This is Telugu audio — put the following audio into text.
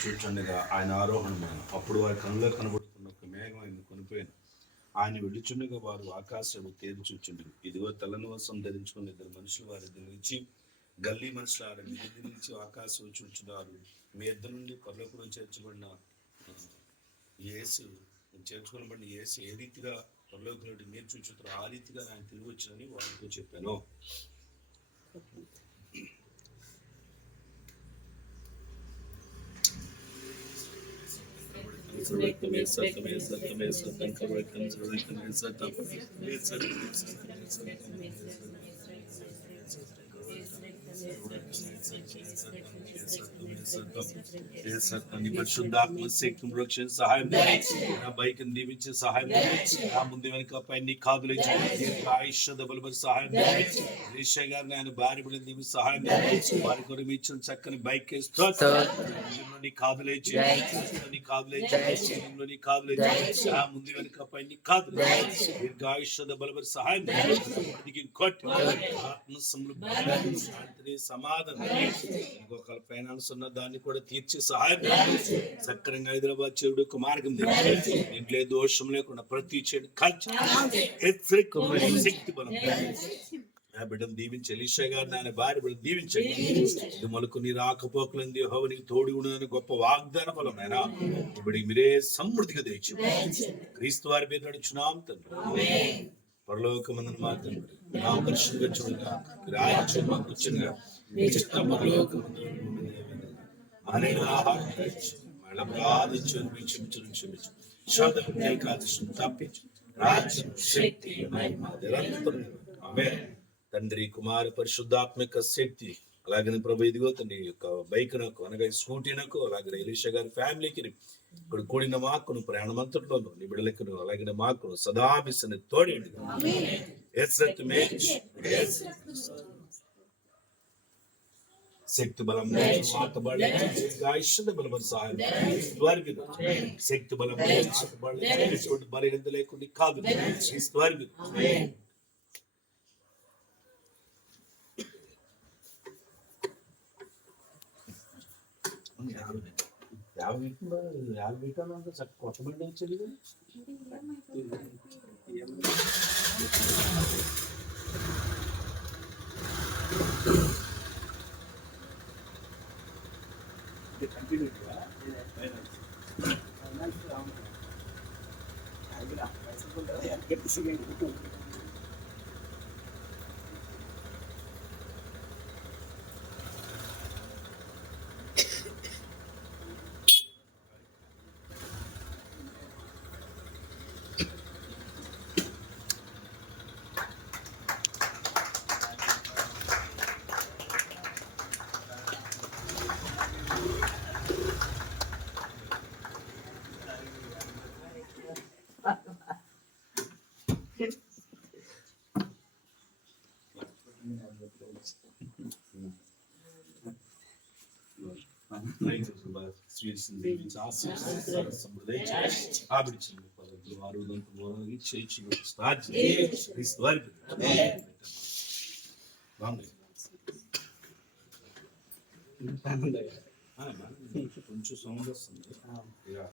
చూచుండగా ఆయన ఆరోహణమైన అప్పుడు వారి కనులో కనబడుతున్న ఒక మేఘం ఆయన కొనిపోయాను. ఆయన విడుచుండగా వారు ఆకాశము తేరు చూచుండరు ఇదిగో తలనివాసం ధరించుకున్న ఇద్దరు మనుషులు వారి ఇద్దరు నుంచి గల్లీ మనుషులు ఆడ నిధి నుంచి ఆకాశం చూచున్నారు మీ ఇద్దరు నుండి పర్లోకుడు చేర్చబడిన ఏసు యేసు చేర్చుకోబడిన యేసు ఏ రీతిగా పర్లోకులు మీరు చూచుతారో ఆ రీతిగా ఆయన తిరిగి వచ్చిందని వాళ్ళతో చెప్పాను. Jesus. సత్యాన్ని పరిశుద్ధాత్మ శక్తి రక్షణ సహాయం నా బైక్ దీవించే సహాయం నా ముందు వెనుక పై నీ కాదులు ఆయుష్ద బలబడి సహాయం రిషా గారిని ఆయన భార్య బిడ్డ దీవి సహాయం వారి కొరకు ఇచ్చిన చక్కని బైక్ నీ కాదులేచి నీ కాదులేచి నీ కాదులేచి నా ముందు వెనుక పై నీ కాదులు దీర్ఘాయుష్ద బలబడి సహాయం కొట్టి ఆత్మ సమృద్ధి శాంతిని సమాధానం ఇంకొక ఫైనాన్స్ ఉన్న దాన్ని కూడా తీర్చి సహాయం సక్రంగా హైదరాబాద్ చెడు మార్గం. ఇంట్లో దోషం లేకుండా ప్రతి చెడు హెచ్చరిక శక్తి బలం. ఆ బిడ్డను దీవించి ఎలీషా గారిని ఆయన భార్య బిడ్డ దీవించండి. ఇది మొలకు నీ రాకపోకలంది హోవనికి తోడి ఉండదని గొప్ప వాగ్దాన ఫలం అయినా ఇప్పుడు మీరే సమృద్ధిగా తెచ్చి క్రీస్తు వారి మీద నడుచున్నాం తండ్రి. పరలోకమందున మా తండ్రి. నా పరిశుద్ధంగా చూడగా రాయించు మాకు వచ్చినగా మీ చిత్తం పరలోకమందున అనే ఆహారం తెచ్చి మళ్ళీ ప్రార్థించు క్షమించు క్షమించు శోధన కాదు తప్పించు రాజ్యం శక్తి మహిమ నిరంతరం ఆమె తండ్రి కుమార పరిశుద్ధాత్మిక శక్తి అలాగనే ప్రభు ఇదిగో తండ్రి యొక్క బైక్ నాకు అనగా స్కూటీ నాకు అలాగే ఎలీషా గారి ఫ్యామిలీకి ఇక్కడ కూడిన మాకును ప్రయాణమంతట్లోను నిబిడలకును బిడ్డలకు అలాగే మాకును సదాభిసని తోడేండి ఎస్రత్తుమే శక్తి బలం మాట బలం ఆయుష్య బలం సహాయం వారికి శక్తి బలం ఎటువంటి బలహీనత లేకుండా కాదు. వారికి యాభై యాభై இது கண்டினியூட்டியாக அதனால் அவங்களுக்கு அதுக்கு நான் வயசு பண்ணுறதை எனக்கு கேட்டு சீக்கிரம் கொடுத்து వచ్చేది కదా. ఇది కంటిన్యూటీగా కొంచెం సౌండ్ వస్తుంది.